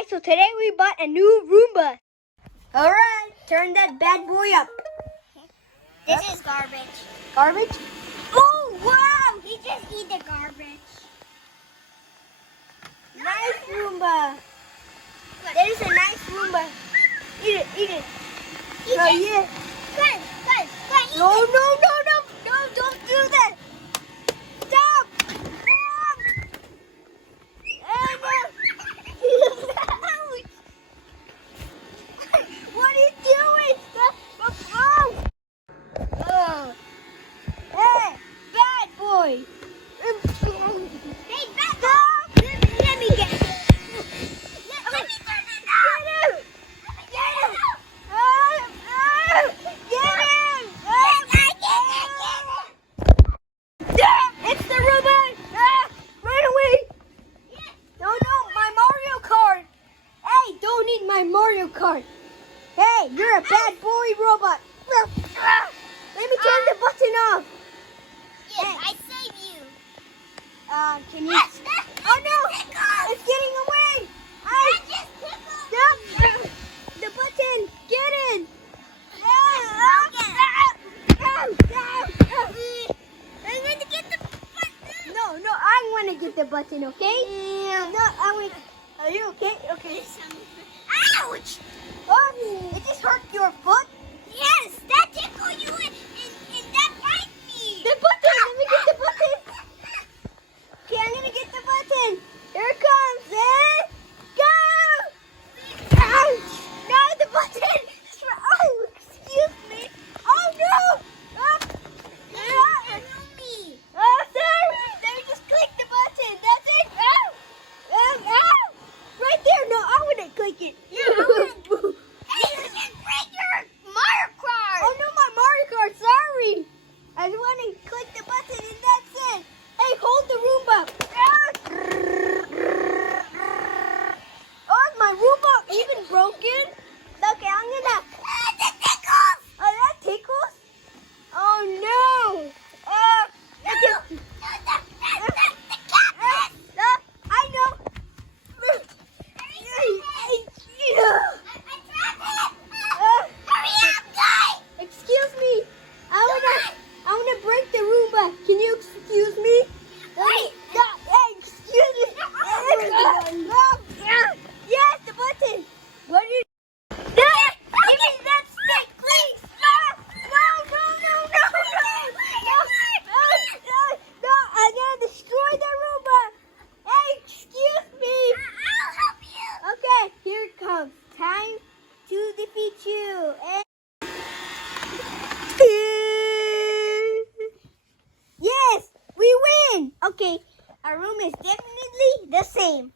guys, so today we bought a new Roomba. Alright, turn that bad boy up. This is garbage. Garbage? Oh, wow! He just eat the garbage. Nice Roomba. That is a nice Roomba. Eat it, eat it. Eat No, it. yeah. Go ahead, eat No, it. no, don't do that. Stop. What are you doing? Stop. Oh. Hey, bad boy. Hey, back up. Let me get it. Let me turn it down. Get him. Get him. Get him. It's the robot. Run away. No, my Mario Kart. Hey, don't eat my Mario Kart. Hey, you're a bad boy robot. Let me turn the button off. Yes, I save you. Can you? Oh no, it's getting away. I just tickled. Stop the button. Get in. I'm going to get the button. No, I want to get the button, okay? No, I want. Are you okay? Okay. Ouch! Oh, it just hurt your foot. Yes, that tickled you and that bite me. The button. Let me get the button. Okay, I'm gonna get the button. Here it comes. And go! Ouch! No, the button. Oh, excuse me. Oh no! Me. Oh, sorry. Let me just click the button. That's it. Ow! Right there. No, I wouldn't click it. Hey, you just break your Mario Kart. Oh no, my Mario Kart. Sorry. I just want to click the button and that's it. Hey, hold the Roomba. Oh, is my Roomba even broken? Okay, I'm gonna. That tickles. Oh, that tickles? Oh no. No, the cat. I know. I trapped it. Hurry up, guy. Excuse me. I wanna break the Roomba. Can you excuse me? Wait. Hey, excuse me. Yes, the button. What are you? Give me that stick, please. No. I'm gonna destroy the Roomba. Hey, excuse me. I'll help you. Okay, here it comes. Time to defeat you. Yes, we win. Okay, our room is definitely the same.